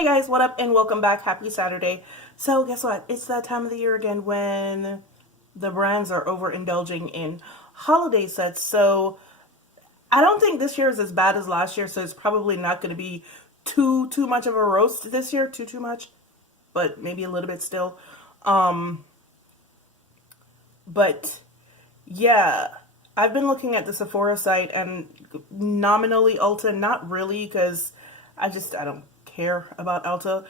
Hey guys, what up and welcome back. Happy Saturday. So guess what? It's that time of the year again when the brands are overindulging in holiday sets. So I don't think this year is as bad as last year, so it's probably not going to be too much of a roast this year. Too much, but maybe a little bit still. But yeah, I've been looking at the Sephora site and nominally Ulta, not really because I don't care about Ulta.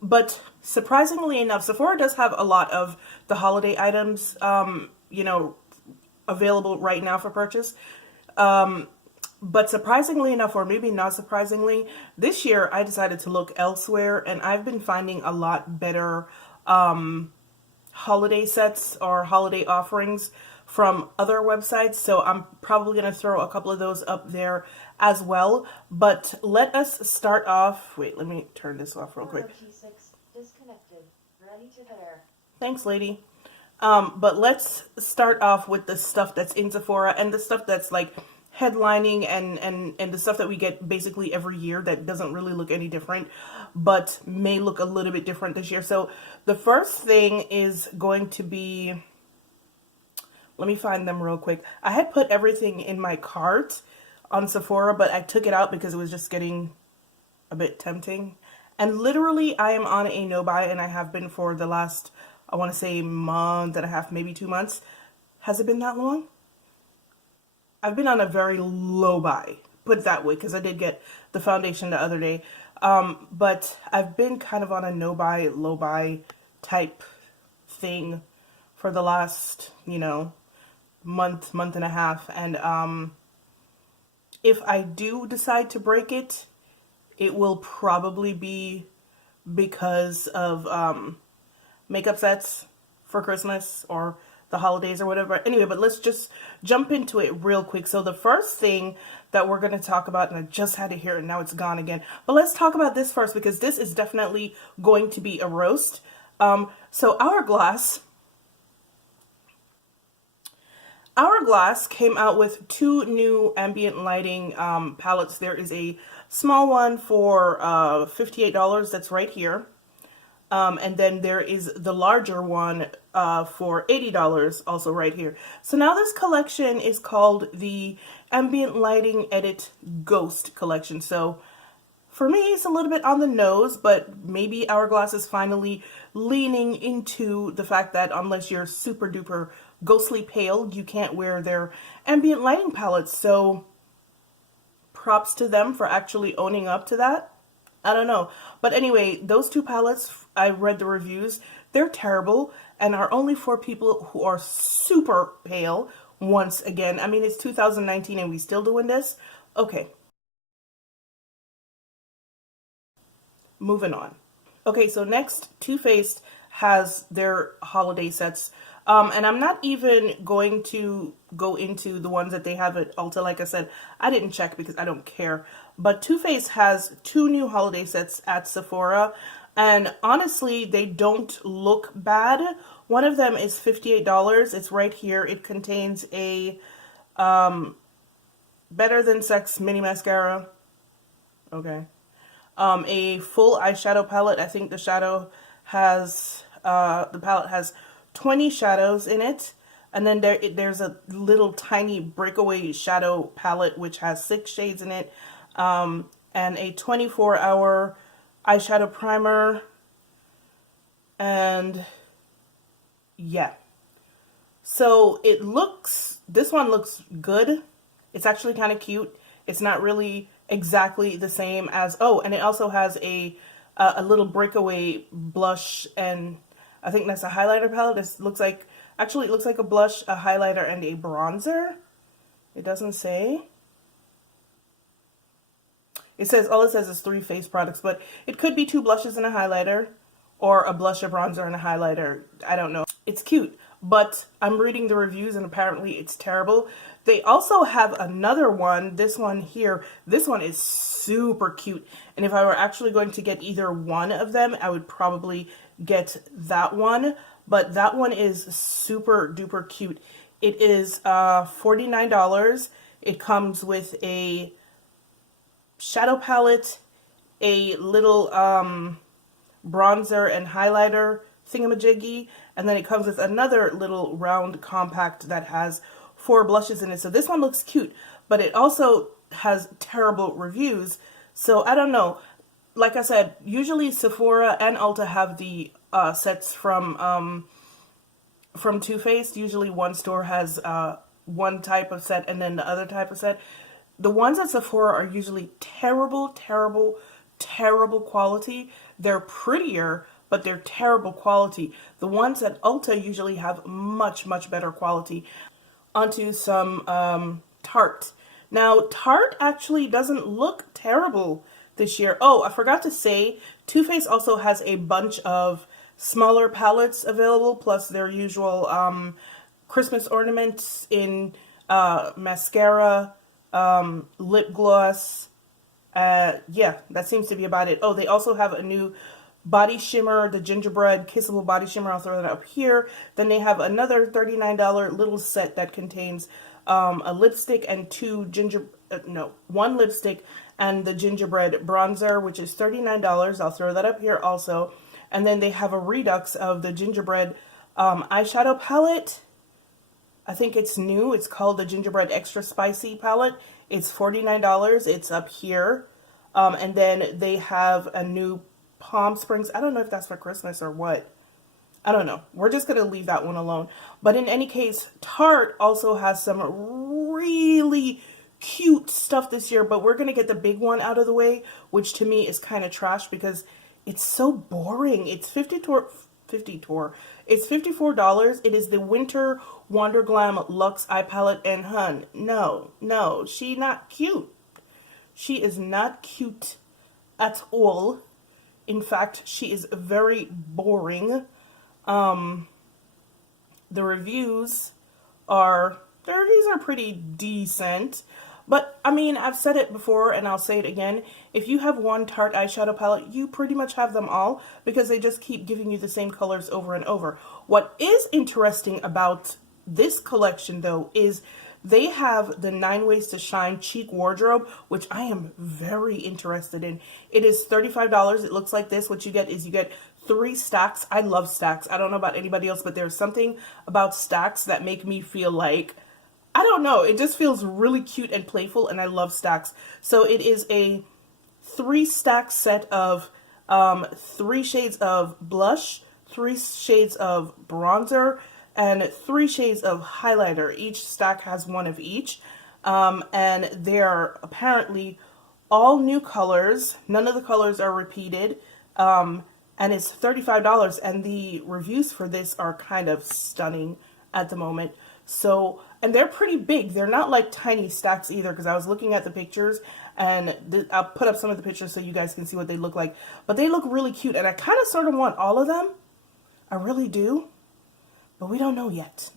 But surprisingly enough, Sephora does have a lot of the holiday items, available right now for purchase. But surprisingly enough, or maybe not surprisingly, this year I decided to look elsewhere and I've been finding a lot better holiday sets or holiday offerings from other websites, so I'm probably going to throw a couple of those up there as well. But let us start off. Wait, let me turn this off real quick. Disconnected. Ready to pair. Thanks, lady. But let's start off with the stuff that's in Sephora and the stuff that's like headlining and the stuff that we get basically every year that doesn't really look any different, but may look a little bit different this year. So the first thing is going to be, let me find them real quick. I had put everything in my cart on Sephora, but I took it out because it was just getting a bit tempting. And literally, I am on a no-buy, and I have been for the last, I want to say, month and a half, maybe 2 months. Has it been that long? I've been on a very low buy, put it that way, because I did get the foundation the other day. But I've been kind of on a no-buy, low-buy type thing for the last, month and a half. And if I do decide to break it, it will probably be because of makeup sets for Christmas or the holidays or whatever. Anyway, but let's just jump into it real quick. So the first thing that we're going to talk about, and I just had it here and now it's gone again, but let's talk about this first because this is definitely going to be a roast. So Hourglass came out with 2 new ambient lighting palettes. There is a small one for $58 that's right here. And then there is the larger one for $80 also right here. So now this collection is called the Ambient Lighting Edit Ghost Collection. So for me, it's a little bit on the nose, but maybe Hourglass is finally leaning into the fact that unless you're super duper ghostly pale, you can't wear their ambient lighting palettes. So props to them for actually owning up to that. I don't know. But anyway, those 2 palettes, I read the reviews. They're terrible and are only for people who are super pale. Once again, I mean, it's 2019 and we still doing this? Okay. Moving on. Okay, so next, Too Faced has their holiday sets. And I'm not even going to go into the ones that they have at Ulta. Like I said, I didn't check because I don't care. But Too Faced has 2 new holiday sets at Sephora. And honestly, they don't look bad. One of them is $58. It's right here. It contains a Better Than Sex mini mascara. Okay. A full eyeshadow palette. I think the palette has 20 shadows in it. And then there's a little tiny breakaway shadow palette which has 6 shades in it. And a 24-hour eyeshadow primer. And yeah. So this one looks good. It's actually kind of cute. It's not really exactly the same as, and it also has a little breakaway blush, and I think that's a highlighter palette. It looks like a blush, a highlighter, and a bronzer. It doesn't say. All it says is 3 face products, but it could be 2 blushes and a highlighter, or a blush, a bronzer, and a highlighter. I don't know. It's cute, but I'm reading the reviews and apparently it's terrible. They also have another one, this one here. This one is super cute, and if I were actually going to get either one of them, I would probably get that one, but that one is super duper cute. It is $49. It comes with a shadow palette a little bronzer and highlighter thingamajiggy, and then it comes with another little round compact that has 4 blushes in it. So this one looks cute, but it also has terrible reviews. So I don't know. Like I said, usually Sephora and Ulta have the sets from Too Faced. Usually one store has one type of set and then the other type of set. The ones at Sephora are usually terrible, terrible, terrible quality. They're prettier, but they're terrible quality. The ones at Ulta usually have much, much better quality. Onto some Tarte. Now, Tarte actually doesn't look terrible this year. Oh, I forgot to say, Too Faced also has a bunch of smaller palettes available, plus their usual Christmas ornaments in mascara, lip gloss. Yeah, that seems to be about it. Oh, they also have a new body shimmer, the gingerbread kissable body shimmer. I'll throw that up here. Then they have another $39 little set that contains a lipstick and one lipstick and the gingerbread bronzer, which is $39. I'll throw that up here also. And then they have a redux of the gingerbread eyeshadow palette. I think it's new. It's called the Gingerbread Extra Spicy palette. It's $49. It's up here. And then they have a new Palm Springs. I don't know if that's for Christmas or what. I don't know. We're just going to leave that one alone. But in any case, Tarte also has some really cute stuff this year. But we're going to get the big one out of the way, which to me is kind of trash because it's so boring. It's It's $54. It is the Winter Wonder Glam Luxe Eye Palette, and hun, no, she not cute. She is not cute at all. In fact, she is very boring. The reviews these are pretty decent. But, I mean, I've said it before and I'll say it again. If you have one Tarte eyeshadow palette, you pretty much have them all because they just keep giving you the same colors over and over. What is interesting about this collection, though, is they have the 9 Ways to Shine Cheek Wardrobe, which I am very interested in. It is $35. It looks like this. What you get is you get 3 stacks. I love stacks. I don't know about anybody else, but there's something about stacks that make me feel like, I don't know, it just feels really cute and playful, and I love stacks. So it is a 3-stack set of 3 shades of blush, 3 shades of bronzer, and 3 shades of highlighter. Each stack has one of each, and they are apparently all new colors. None of the colors are repeated, and it's $35, and the reviews for this are kind of stunning at the moment. So, and they're pretty big. They're not like tiny stacks either, because I was looking at the pictures, and I'll put up some of the pictures so you guys can see what they look like. But they look really cute, and I kind of sort of want all of them. I really do. But we don't know yet.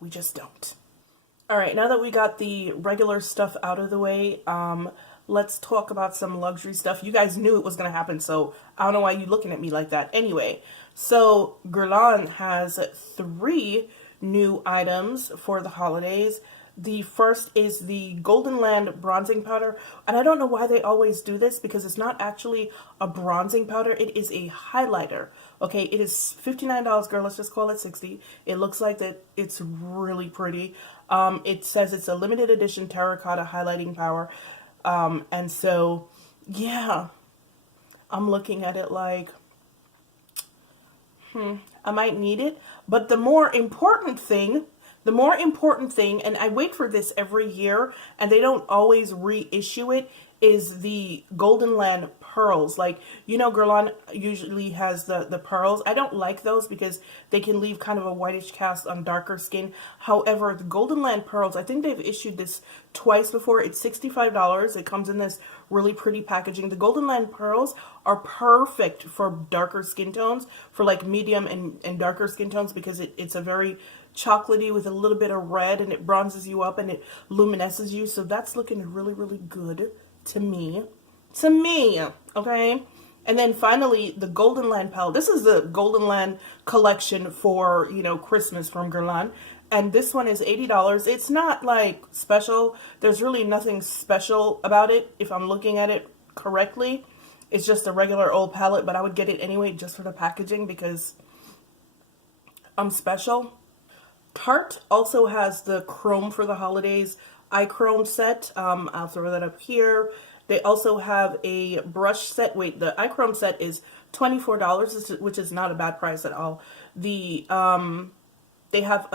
We just don't. All right, now that we got the regular stuff out of the way, let's talk about some luxury stuff. You guys knew it was going to happen, so I don't know why you're looking at me like that. Anyway, so Guerlain has 3 new items for the holidays. The first is the Golden Land bronzing powder, and I don't know why they always do this because it's not actually a bronzing powder, it is a highlighter. Okay, it is $59, girl, let's just call it $60. It looks like that it's really pretty. It says it's a limited edition terracotta highlighting power. And so, yeah, I'm looking at it like, I might need it. But the more important thing, and I wait for this every year, and they don't always reissue it, is the Golden Land pearls. Like, you know, Guerlain usually has the pearls. I don't like those because they can leave kind of a whitish cast on darker skin. However, the Golden Land pearls, I think they've issued this twice before. It's $65. It comes in this really pretty packaging. The Golden Land pearls are perfect for darker skin tones, for like medium and darker skin tones, because it's a very chocolatey with a little bit of red, and it bronzes you up and it luminesces you. So that's looking really, really good to me. Okay? And then finally, the Golden Land palette. This is the Golden Land collection for, you know, Christmas from Guerlain. And this one is $80. It's not like special. There's really nothing special about it if I'm looking at it correctly. It's just a regular old palette, but I would get it anyway just for the packaging because I'm special. Tarte also has the Chrome for the holidays eye chrome set. I'll throw that up here. They also have a brush set. Wait, the eye chrome set is $24, which is not a bad price at all. They have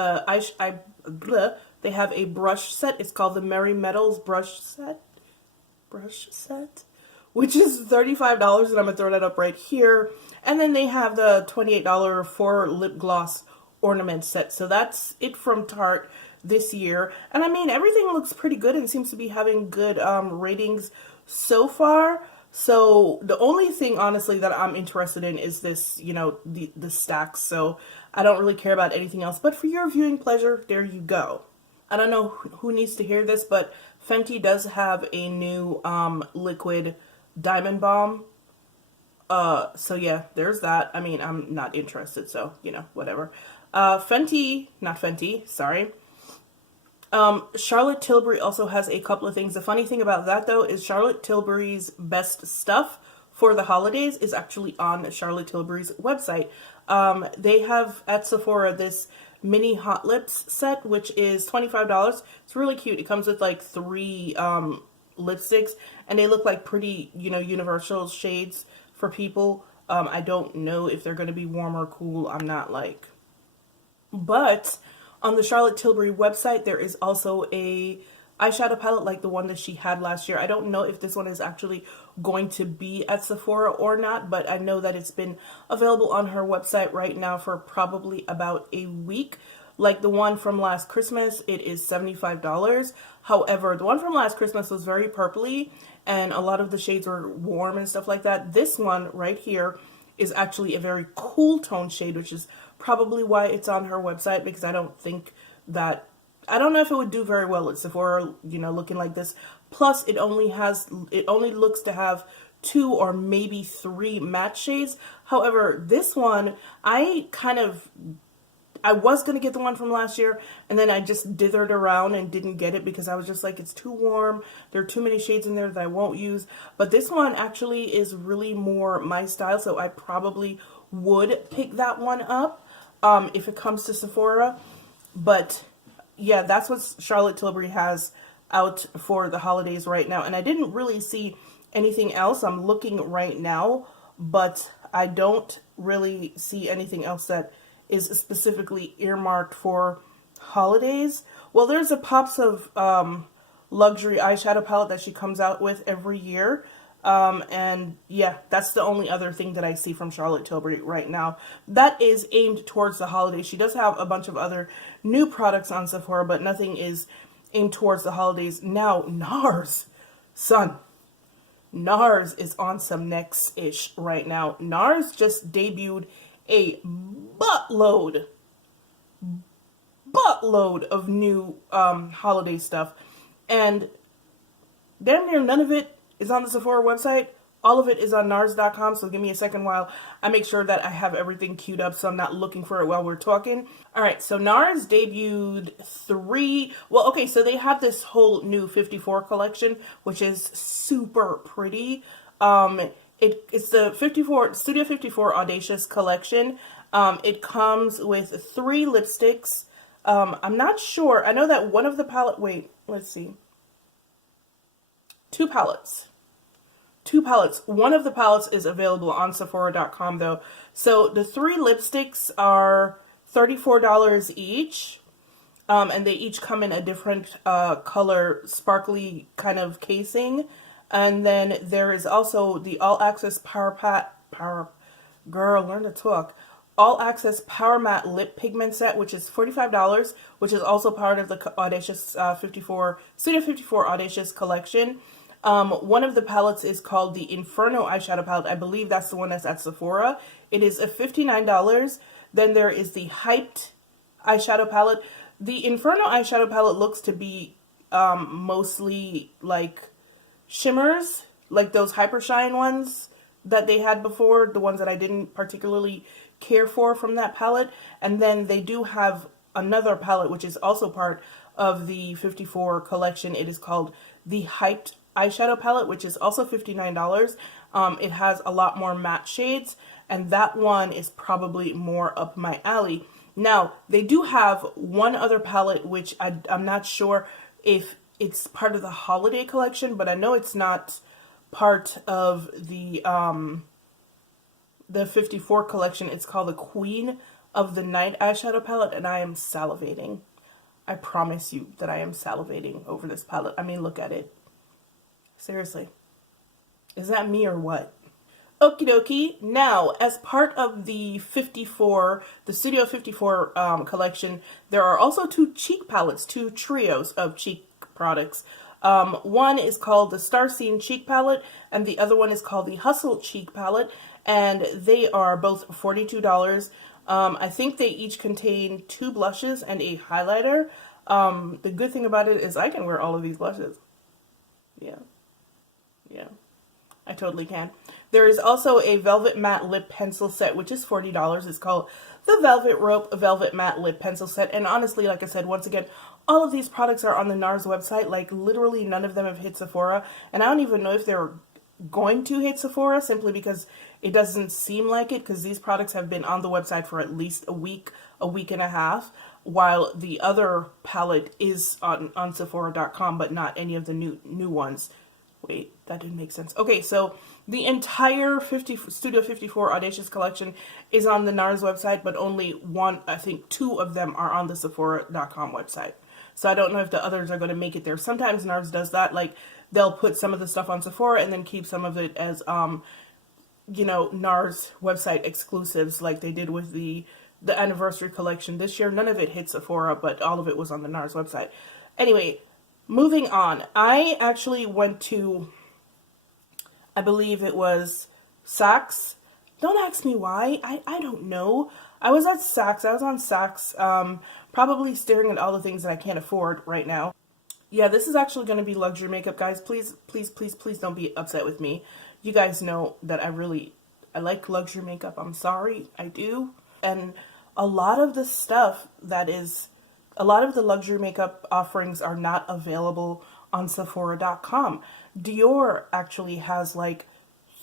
they have a brush set. It's called the Merry Metals brush set, which is $35, and I'm gonna throw that up right here. And then they have the $28 for lip gloss ornament set. So that's it from Tarte this year. And I mean, everything looks pretty good and seems to be having good ratings so far. So the only thing, honestly, that I'm interested in is this, you know, the stacks. So I don't really care about anything else. But for your viewing pleasure, there you go. I don't know who needs to hear this, but Fenty does have a new liquid diamond balm. So yeah, there's that. I mean, I'm not interested, so, you know, whatever. Charlotte Tilbury also has a couple of things. The funny thing about that, though, is Charlotte Tilbury's best stuff for the holidays is actually on Charlotte Tilbury's website. They have at Sephora this mini hot lips set, which is $25. It's really cute. It comes with like 3 lipsticks, and they look like pretty, you know, universal shades for people. I don't know if they're going to be warm or cool. I'm not like... But on the Charlotte Tilbury website, there is also a eyeshadow palette like the one that she had last year. I don't know if this one is actually going to be at Sephora or not, but I know that it's been available on her website right now for probably about a week. Like the one from last Christmas, it is $75. However, the one from last Christmas was very purpley, and a lot of the shades were warm and stuff like that. This one right here is actually a very cool tone shade, which is probably why it's on her website, because I don't know if it would do very well at Sephora, you know, looking like this. Plus, it only looks to have 2 or maybe 3 matte shades. However, this one, I was going to get the one from last year, and then I just dithered around and didn't get it because I was just like, it's too warm. There are too many shades in there that I won't use. But this one actually is really more my style, so I probably would pick that one up if it comes to Sephora. But yeah, that's what Charlotte Tilbury has out for the holidays right now. And I didn't really see anything else. I'm looking right now, but I don't really see anything else that is specifically earmarked for holidays. Well, there's a Pops of luxury eyeshadow palette that she comes out with every year. And yeah, that's the only other thing that I see from Charlotte Tilbury right now that is aimed towards the holidays. She does have a bunch of other new products on Sephora, but nothing is aimed towards the holidays. Now, NARS, son, NARS is on some next-ish right now. NARS just debuted a buttload of new holiday stuff, and damn near none of it is on the Sephora website. All of it is on NARS.com, so give me a second while I make sure that I have everything queued up so I'm not looking for it while we're talking. Alright, so NARS debuted 3... Well, okay, so they have this whole new 54 collection, which is super pretty. It's the Studio 54 Audacious collection. It comes with 3 lipsticks. I'm not sure. I know that one of the palette... Wait, let's see. 2 palettes. One of the palettes is available on Sephora.com though. So the 3 lipsticks are $34 each. And they each come in a different color, sparkly kind of casing. And then there is also the All Access All Access Power Matte Lip Pigment Set, which is $45, which is also part of the Audacious Studio 54 Audacious collection. One of the palettes is called the Inferno eyeshadow palette. I believe that's the one that's at Sephora. It is $59. Then there is the Hyped eyeshadow palette. The Inferno eyeshadow palette looks to be mostly like shimmers, like those Hyper Shine ones that they had before, the ones that I didn't particularly care for from that palette. And then they do have another palette which is also part of the 54 collection. It is called the Hyped eyeshadow palette, which is also $59. It has a lot more matte shades, and that one is probably more up my alley. Now, they do have one other palette, which I'm not sure if it's part of the holiday collection, but I know it's not part of the 54 collection. It's called the Queen of the Night eyeshadow palette, and I am salivating. I promise you that I am salivating over this palette. I mean, look at it. Seriously. Is that me or what? Okie dokie. Now, as part of the Studio 54 collection, there are also two cheek palettes, two trios of cheek products. One is called the Star Scene Cheek Palette, and the other one is called the Hustle Cheek Palette, and they are both $42. I think they each contain 2 blushes and a highlighter. The good thing about it is I can wear all of these blushes. Yeah. I totally can. There is also a Velvet Matte Lip Pencil set, which is $40. It's called the Velvet Rope Velvet Matte Lip Pencil set. And honestly, like I said, once again, all of these products are on the NARS website. Like, literally none of them have hit Sephora. And I don't even know if they're going to hit Sephora, simply because it doesn't seem like it, because these products have been on the website for at least a week and a half, while the other palette is on Sephora.com, but not any of the new ones. Wait, that didn't make sense. Okay, so the entire Studio 54 Audacious collection is on the NARS website, but only I think 2 of them are on the Sephora.com website. So I don't know if the others are going to make it there. Sometimes NARS does that. Like, they'll put some of the stuff on Sephora and then keep some of it as, NARS website exclusives, like they did with the anniversary collection this year. None of it hit Sephora, but all of it was on the NARS website. Anyway, moving on. I actually went to, I believe it was Saks. Don't ask me why. I don't know. I was at Saks. I was on Saks, probably staring at all the things that I can't afford right now. Yeah, this is actually going to be luxury makeup, guys. Please, please, please, please don't be upset with me. You guys know that I like luxury makeup. I'm sorry, I do. And a lot of the luxury makeup offerings are not available on Sephora.com. Dior actually has like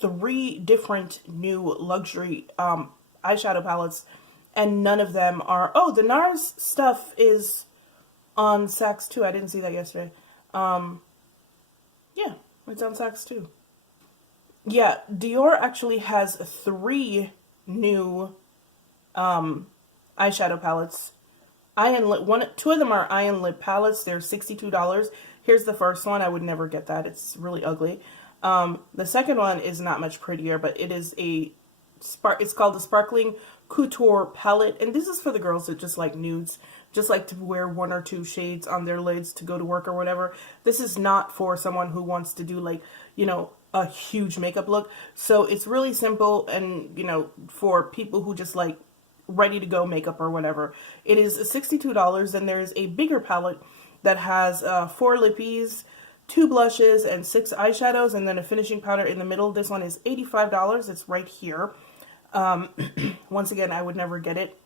3 different new luxury eyeshadow palettes, and none of them are. Oh, the NARS stuff is on Saks too. I didn't see that yesterday. Yeah, it's on Saks too. Yeah, Dior actually has 3 new eyeshadow palettes. Two of them are eye and lip palettes. They're $62. Here's the first one. I would never get that. It's really ugly. The second one is not much prettier, but it is it's called the Sparkling Couture Palette, and this is for the girls that just like nudes, just like to wear 1 or 2 shades on their lids to go to work or whatever. This is not for someone who wants to do like, a huge makeup look. So it's really simple, and for people who just like ready to go makeup or whatever. It is $62, and there's a bigger palette that has 4 lippies, 2 blushes, and 6 eyeshadows, and then a finishing powder in the middle. This one is $85. It's right here. Once again, I would never get it.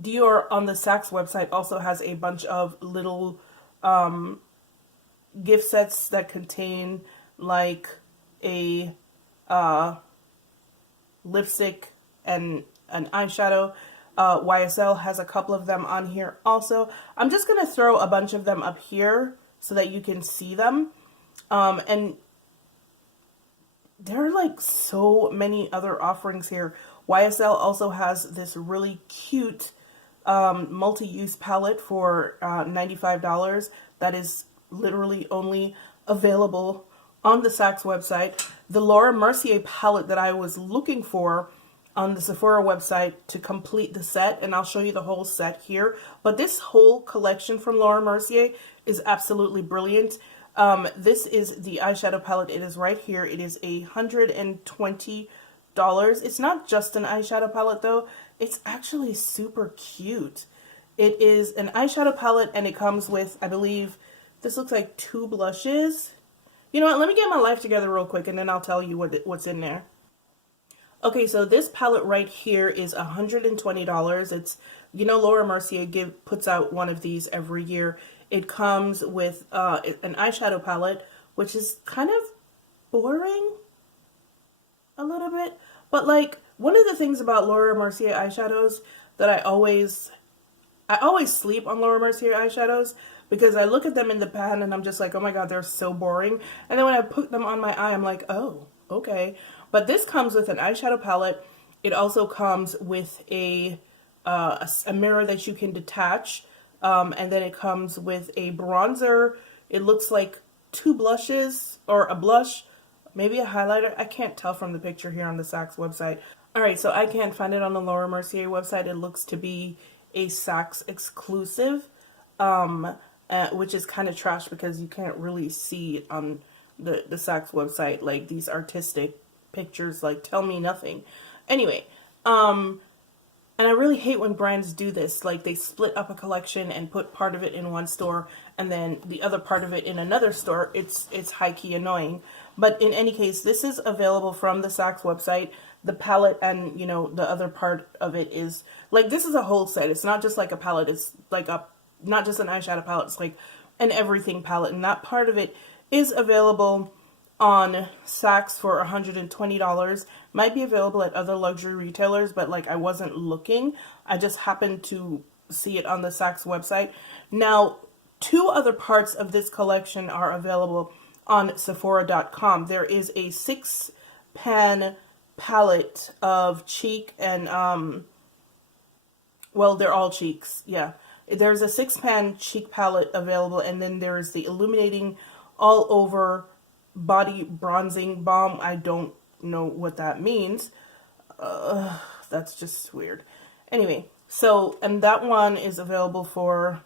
Dior on the Saks website also has a bunch of little gift sets that contain like a lipstick and an eyeshadow. YSL has a couple of them on here also. I'm just going to throw a bunch of them up here so that you can see them. And there are like so many other offerings here. YSL also has this really cute multi-use palette for $95. That is literally only available on the Saks website. The Laura Mercier palette that I was looking for on the Sephora website to complete the set, and I'll show you the whole set here. But this whole collection from Laura Mercier is absolutely brilliant. This is the eyeshadow palette. It is right here. It is $120. It's not just an eyeshadow palette though. It's actually super cute. It is an eyeshadow palette, and it comes with, I believe, this looks like 2 blushes. You know what? Let me get my life together real quick, and then I'll tell you what's in there. Okay, so this palette right here is $120. It's, Laura Mercier puts out one of these every year. It comes with an eyeshadow palette, which is kind of boring. a little bit. But like, one of the things about Laura Mercier eyeshadows that I always sleep on Laura Mercier eyeshadows because I look at them in the pan and I'm just like, oh my god, they're so boring. And then when I put them on my eye, I'm like, oh, okay. But this comes with an eyeshadow palette. It also comes with a mirror that you can detach. And then it comes with a bronzer. It looks like two blushes or a blush, maybe a highlighter. I can't tell from the picture here on the Saks website. Alright, so I can't find it on the Laura Mercier website. It looks to be a Saks exclusive, which is kind of trash because you can't really see it on the Saks website. Like, these artistic pictures, like, tell me nothing. Anyway, and I really hate when brands do this. Like, they split up a collection and put part of it in one store and then the other part of it in another store. It's high-key annoying. But in any case, this is available from the Saks website. The palette and, you know, the other part of it is, like, this is a whole set. It's not just like a palette. It's like not just an eyeshadow palette. It's like an everything palette. And that part of it is available on Saks for $120. Might be available at other luxury retailers, but like, I wasn't looking. I just happened to see it on the Saks website. Now, two other parts of this collection are available on Sephora.com. There is a 6-pan palette of cheek and, well, they're all cheeks, yeah. There's a 6-pan cheek palette available, and then there is the illuminating all over body bronzing balm. I don't know what that means. That's just weird. Anyway, so, and that one is available for,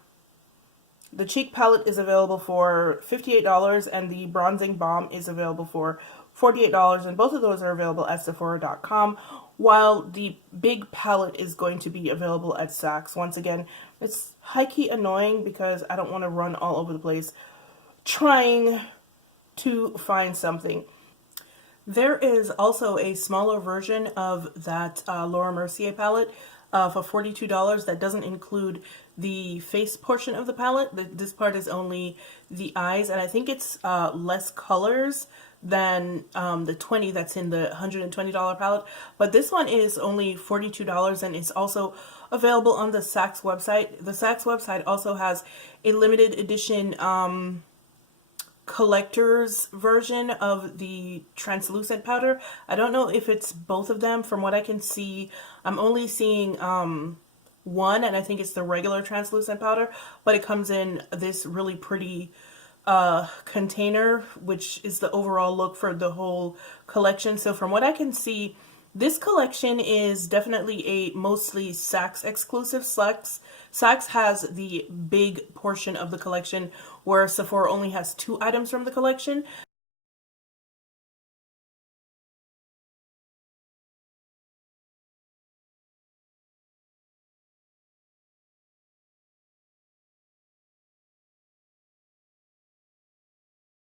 the cheek palette is available for $58, and the bronzing balm is available for $48, and both of those are available at Sephora.com, while the big palette is going to be available at Saks. Once again, it's high-key annoying because I don't want to run all over the place trying to find something. There is also a smaller version of that Laura Mercier palette for $42 that doesn't include the face portion of the palette. This part is only the eyes, and I think it's less colors than the 20 that's in the $120 palette. But this one is only $42, and it's also available on the Saks website. The Saks website also has a limited edition collector's version of the translucent powder. I don't know if it's both of them. From what I can see, I'm only seeing one, and I think it's the regular translucent powder, but it comes in this really pretty container, which is the overall look for the whole collection. So from what I can see, this collection is definitely a mostly Saks exclusive. Saks has the big portion of the collection where Sephora only has 2 items from the collection.